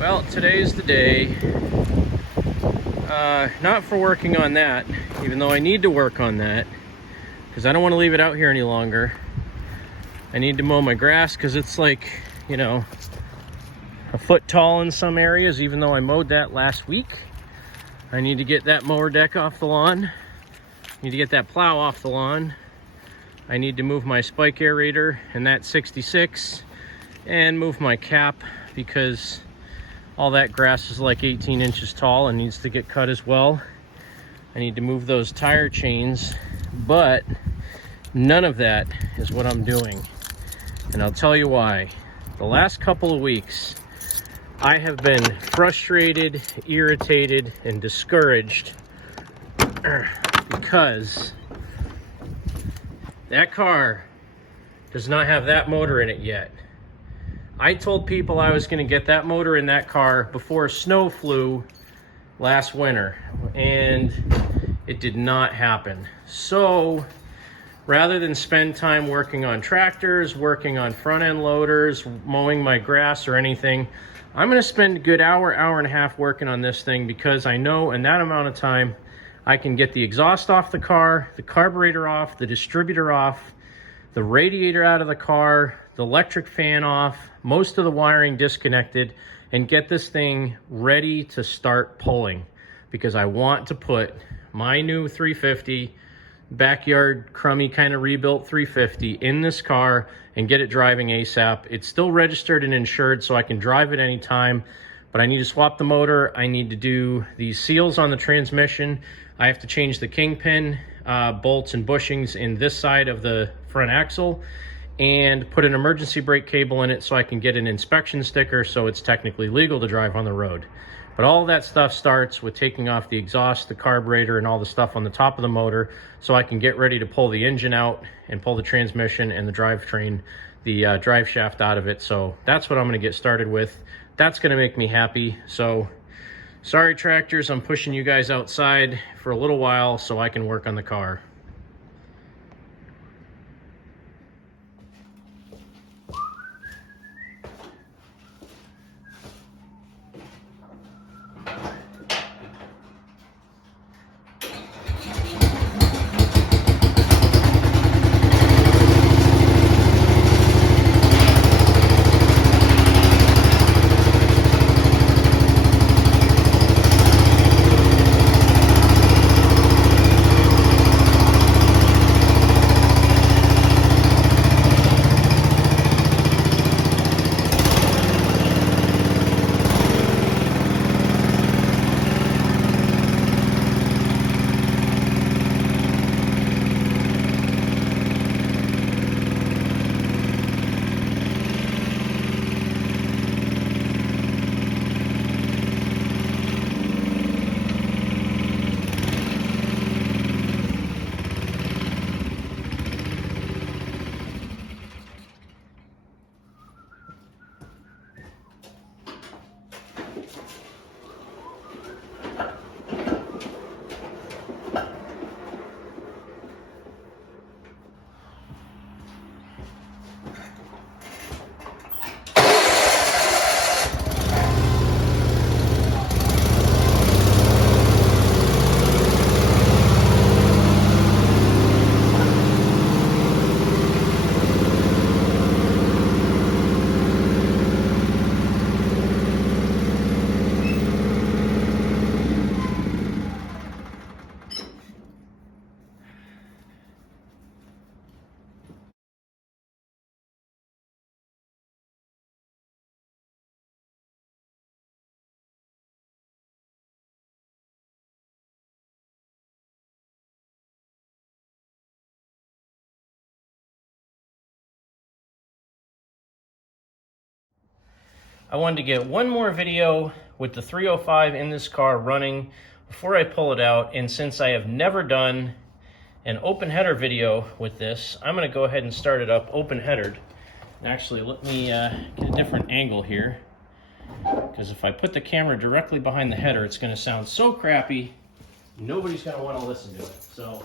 Well, today's the day. Not for working on that, even though I need to work on that, because I don't want to leave it out here any longer. I need to mow my grass because it's like, you know, a foot tall in some areas, even though I mowed that last week. I need to get that mower deck off the lawn. I need to get that plow off the lawn. I need to move my spike aerator and that 66 and move my cap because all that grass is like 18 inches tall and needs to get cut as well. I need to move those tire chains, but none of that is what I'm doing. And I'll tell you why. The last couple of weeks, I have been frustrated, irritated, and discouraged because that car does not have that motor in it yet. I told people I was going to get that motor in that car before snow flew last winter, and it did not happen. So rather than spend time working on tractors, working on front end loaders, mowing my grass or anything, I'm going to spend a good hour and a half working on this thing, because I know in that amount of time I can get the exhaust off the car, the carburetor off, the distributor off, the radiator out of the car, the electric fan off, most of the wiring disconnected, and get this thing ready to start pulling, because I want to put my new 350, backyard crummy kind of rebuilt 350, in this car and get it driving ASAP. It's still registered and insured, so I can drive it anytime, but I need to swap the motor. I need to do these seals on the transmission. I have to change the kingpin bolts and bushings in this side of the front axle, and put an emergency brake cable in it so I can get an inspection sticker so it's technically legal to drive on the road. But all of that stuff starts with taking off the exhaust, the carburetor, and all the stuff on the top of the motor so I can get ready to pull the engine out and pull the transmission and the drivetrain, the drive shaft out of it. So that's what I'm going to get started with. That's going to make me happy. So sorry, tractors, I'm pushing you guys outside for a little while so I can work on the car. I wanted to get one more video with the 305 in this car running before I pull it out, and since I have never done an open header video with this, I'm going to go ahead and start it up open headered. And actually, let me get a different angle here, because if I put the camera directly behind the header, it's going to sound so crappy, nobody's going to want to listen to it. So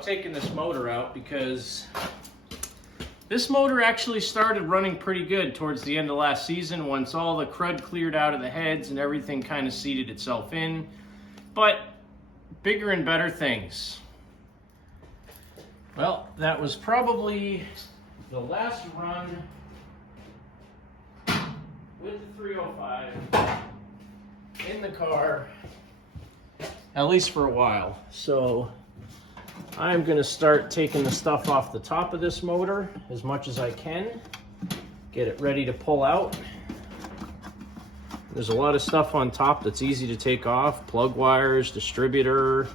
about taking this motor out because this motor actually started running pretty good towards the end of last season once all the crud cleared out of the heads and everything kind of seated itself in. But bigger and better things. Well, that was probably the last run with the 305 in the car, at least for a while. So I'm going to start taking the stuff off the top of this motor as much as I can, get it ready to pull out. There's a lot of stuff on top that's easy to take off: plug wires, distributor,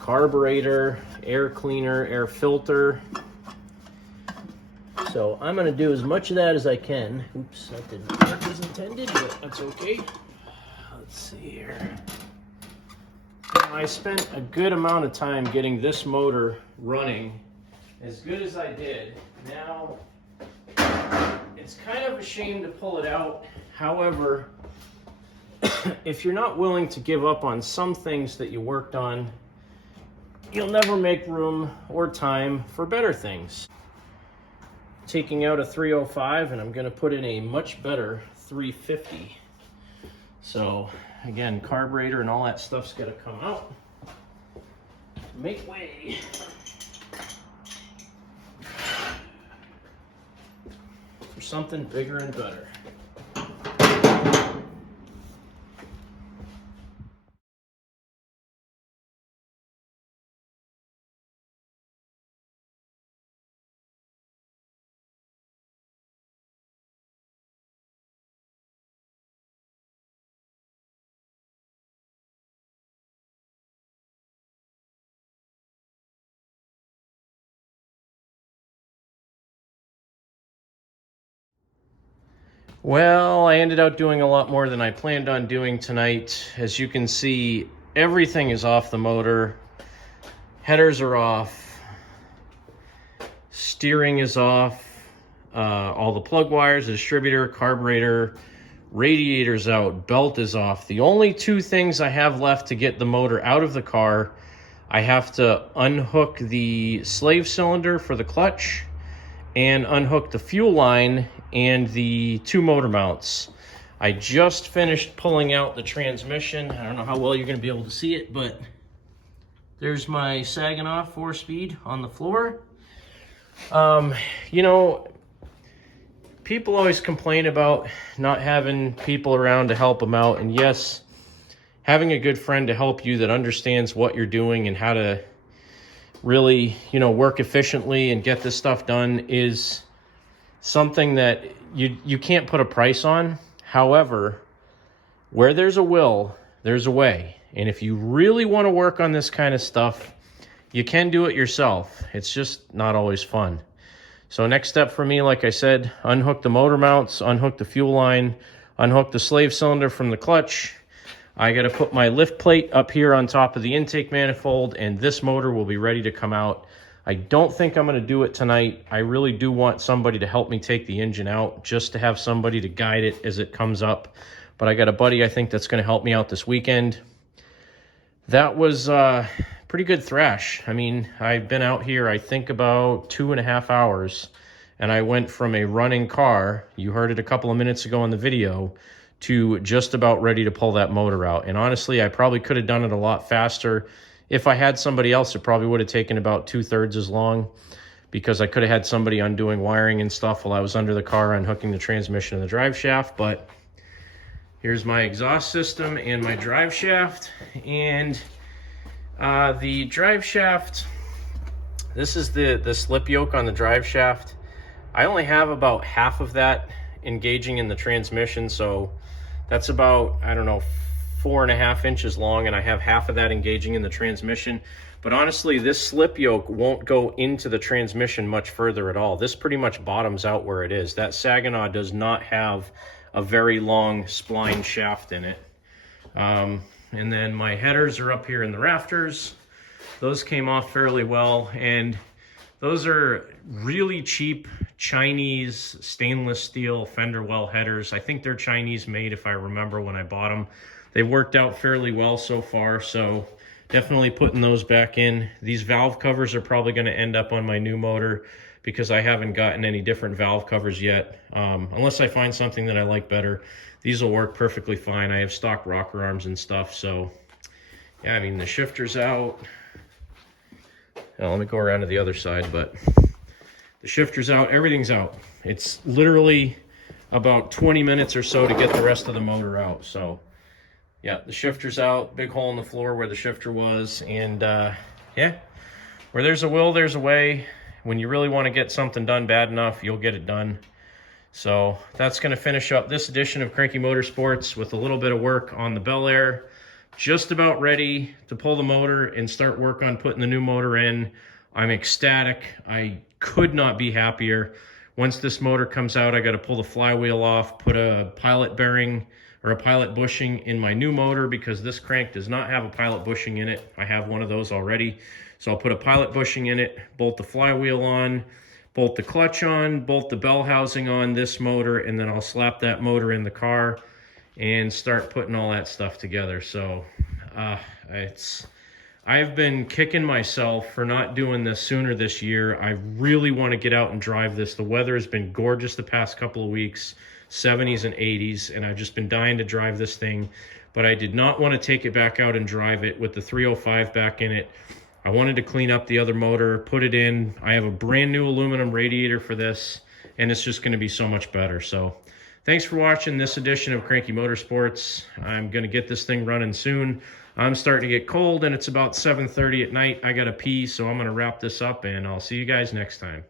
carburetor, air cleaner, air filter. So I'm going to do as much of that as I can. Oops, that didn't work as intended, but that's okay. Let's see here. Now, I spent a good amount of time getting this motor running as good as I did. Now, it's kind of a shame to pull it out. However, if you're not willing to give up on some things that you worked on, you'll never make room or time for better things. Taking out a 305, and I'm going to put in a much better 350. So again, carburetor and all that stuff's got to come out. Make way. For something bigger and better. Well, I ended up doing a lot more than I planned on doing tonight. As you can see, everything is off the motor. Headers are off. Steering is off. All the plug wires, the distributor, carburetor, radiator's out, belt is off. The only two things I have left to get the motor out of the car, I have to unhook the slave cylinder for the clutch and unhook the fuel line and the two motor mounts. I just finished pulling out the transmission. I don't know how well you're going to be able to see it, but there's my Saginaw 4-speed on the floor. You know, people always complain about not having people around to help them out, and yes, having a good friend to help you that understands what you're doing and how to really, you know, work efficiently and get this stuff done is something that you can't put a price on. However, where there's a will, there's a way. And if you really want to work on this kind of stuff, you can do it yourself. It's just not always fun. So next step for me, like I said, unhook the motor mounts, unhook the fuel line, unhook the slave cylinder from the clutch. I got to put my lift plate up here on top of the intake manifold, and this motor will be ready to come out. I don't think I'm going to do it tonight. I really do want somebody to help me take the engine out, just to have somebody to guide it as it comes up. But I got a buddy I think that's going to help me out this weekend. That was pretty good thrash. I mean, I've been out here, I think, about 2.5 hours, and I went from a running car, you heard it a couple of minutes ago in the video, to just about ready to pull that motor out. And honestly, I probably could have done it a lot faster. If I had somebody else, it probably would have taken about 2/3 as long, because I could have had somebody undoing wiring and stuff while I was under the car unhooking the transmission and the drive shaft. But here's my exhaust system and my drive shaft. And the drive shaft, this is the slip yoke on the drive shaft. I only have about half of that engaging in the transmission, so that's about, I don't know, 4.5 inches long, and I have half of that engaging in the transmission. But honestly, this slip yoke won't go into the transmission much further at all. This pretty much bottoms out where it is. That Saginaw does not have a very long spline shaft in it. And then my headers are up here in the rafters. Those came off fairly well, and those are really cheap Chinese stainless steel fender well headers. I think they're Chinese made, if I remember when I bought them. They worked out fairly well so far, so definitely putting those back in. These valve covers are probably going to end up on my new motor because I haven't gotten any different valve covers yet. Unless I find something that I like better. These will work perfectly fine. I have stock rocker arms and stuff, so yeah, I mean, the shifter's out. Now, let me go around to the other side, but the shifter's out, everything's out. It's literally about 20 minutes or so to get the rest of the motor out. So yeah, the shifter's out, big hole in the floor where the shifter was, and yeah, where there's a will, there's a way. When you really want to get something done bad enough, you'll get it done. So that's going to finish up this edition of Cranky Motorsports with a little bit of work on the Bel Air. Just about ready to pull the motor and start work on putting the new motor in. I'm ecstatic. I could not be happier. Once this motor comes out, I got to pull the flywheel off, put a pilot bearing or a pilot bushing in my new motor because this crank does not have a pilot bushing in it. I have one of those already. So I'll put a pilot bushing in it, bolt the flywheel on, bolt the clutch on, bolt the bell housing on this motor, and then I'll slap that motor in the car and start putting all that stuff together. So I've been kicking myself for not doing this sooner this year. I really want to get out and drive this. The weather has been gorgeous the past couple of weeks, 70s and 80s, and I've just been dying to drive this thing, but I did not want to take it back out and drive it with the 305 back in it. I wanted to clean up the other motor, put it in. I have a brand new aluminum radiator for this, and it's just going to be so much better. So thanks for watching this edition of Cranky Motorsports. I'm going to get this thing running soon. I'm starting to get cold, and it's about 7:30 at night. I got to pee, so I'm going to wrap this up, and I'll see you guys next time.